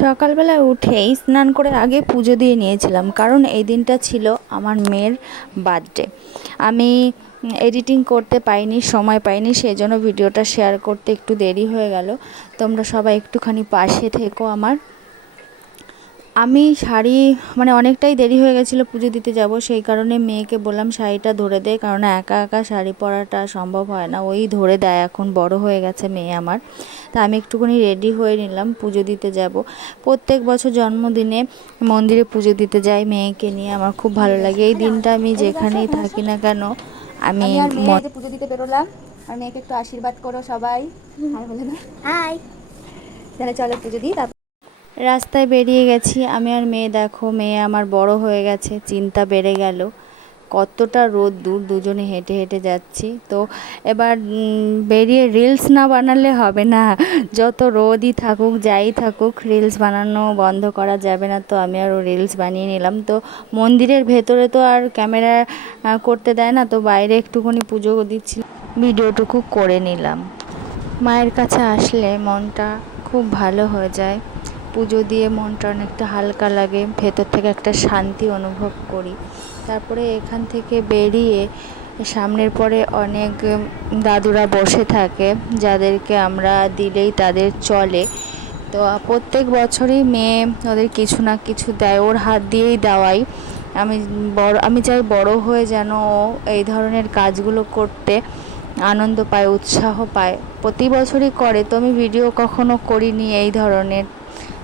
সকালবেলা উঠেই স্নান করে আগে পুজো দিয়ে নিয়েছিলাম, কারণ এই দিনটা ছিল আমার মেয়ের বার্থডে। আমি এডিটিং করতে পাইনি, সময় পাইনি সেই জন্য ভিডিওটা শেয়ার করতে একটু দেরি হয়ে গেল। তোমরা সবাই একটুখানি পাশে থেকো আমার। আমি শাড়ি মানে অনেকটাই দেরি হয়ে গেছিল পুজো দিতে যাব সেই কারণে মেয়েকে বললাম শাড়িটা ধরে দে কারণ একা একা শাড়ি পরাটা সম্ভব হয় না। ওই ধরে দেয় এখন বড় হয়ে গেছে মেয়ে আমার। তা আমি একটুখানি রেডি হয়ে নিলাম পুজো দিতে যাব। প্রত্যেক বছর জন্মদিনে মন্দিরে পুজো দিতে যাই মেয়েকে নিয়ে আমার খুব ভালো লাগে। এই দিনটা আমি যেখানেই থাকি না কেন আমি পুজো দিতে বেরোলাম। আর মেয়েকে একটু আশীর্বাদ করো সবাই। হাই বলে দাও হাই তাহলে চলো পুজো দিই রাস্তায় বেরিয়ে গেছি। আমি আর মেয়ে দেখো, মেয়ে আমার বড় হয়ে গেছে, চিন্তা বেড়ে গেল। কতটা রোদ, দূর দুজনে হেঁটে হেঁটে যাচ্ছি। তো এবার বেরিয়ে রিলস না বানালে হবে না। যত রোদই থাকুক, যাই থাকুক রিলস বানানো বন্ধ করা যাবে না। তো আমি আরও রিলস বানিয়ে নিলাম। তো মন্দিরের ভেতরে তো আর ক্যামেরা করতে দেয় না। তো বাইরে একটুখানি পুজো দিচ্ছি। ভিডিওটুকু করে নিলাম। মায়ের কাছে আসলে মনটা খুব ভালো হয়ে যায়। পুজো দিয়ে মনটা অনেকটা হালকা লাগে, ভেতর থেকে একটা শান্তি অনুভব করি। তারপরে এখান থেকে বেরিয়ে সামনের পরে অনেক দাদুরা বসে থাকে, যাদেরকে আমরা দিলেই তাদের চলে। তো প্রত্যেক বছরই মেয়ে ওদের কিছু না কিছু দেয়, ওর হাত দিয়েই দেওয়াই। আমি বড়, আমি চাই বড় হয়ে যেন এই ধরনের কাজগুলো করতে আনন্দ পায়, উৎসাহ পায়। প্রতি বছরই করে, তো আমি ভিডিও কখনো করিনি এই ধরনের।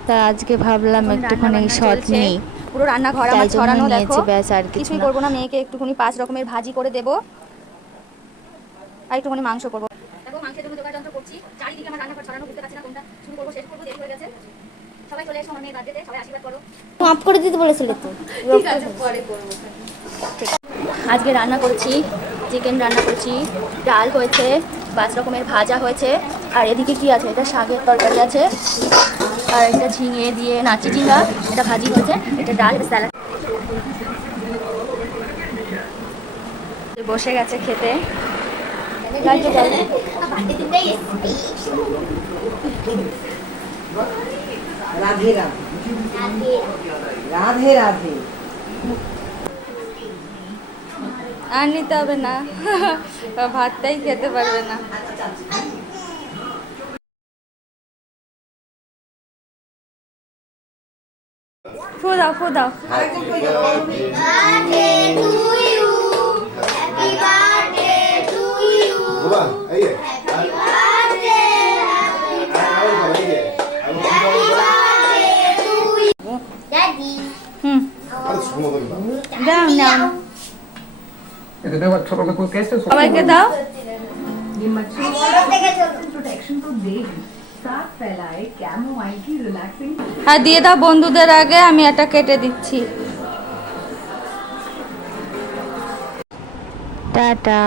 তা আজকে ভাবলাম একটুখানি শর্ট নিই। পুরো রান্নাঘর তাই আমার ছড়ানো দেখো। ব্যাস আর কিছু কিছুই। করব না মেয়েকে একটুখানি পাঁচ রকমের ভাজি করে দেবো। আর একটুখানি মাংস করব। দেখো মাংসের জন্য যোগাযোগ যন্ত্র করছি। চারিদিকে আমার রান্নাঘর ছড়ানো বুঝতে পারছি না কোনটা শুরু করব শেষ করব দেরি হয়ে গেছে। সবাই চলে এসো আমার মেয়ের বার্থডেতে সবাই আশীর্বাদ করো। অফ করে দিতে বলেছিলে তো। ঠিক আছে পরে করব। আজকে রান্না করছি চিকেন রান্না করছি। ডাল হয়েছে, পাঁচ রকমের ভাজা হয়েছে। আর এদিকে কি আছে? এটা শাকের তরকারি আছে। আর এটা ঝিঙে দিয়ে নাচি ঝিঙ্গা এটা ভাজি হয়েছে। এটা ডাল স্যালাড। বসে গেছে খেতে। রাধে রাধে। রাধে রাধে। আর নিতে হবে না। ভাতটাই খেতে পারবে না। ফু দাও ফু দাও Ulan, ahí. দাও এটা দেখো ছোট লোক কেসে সবাইকে দাও। হ্যাঁ দিয়ে দাও বন্ধুদের আগে আমি এটা কেটে দিচ্ছি। টাটা।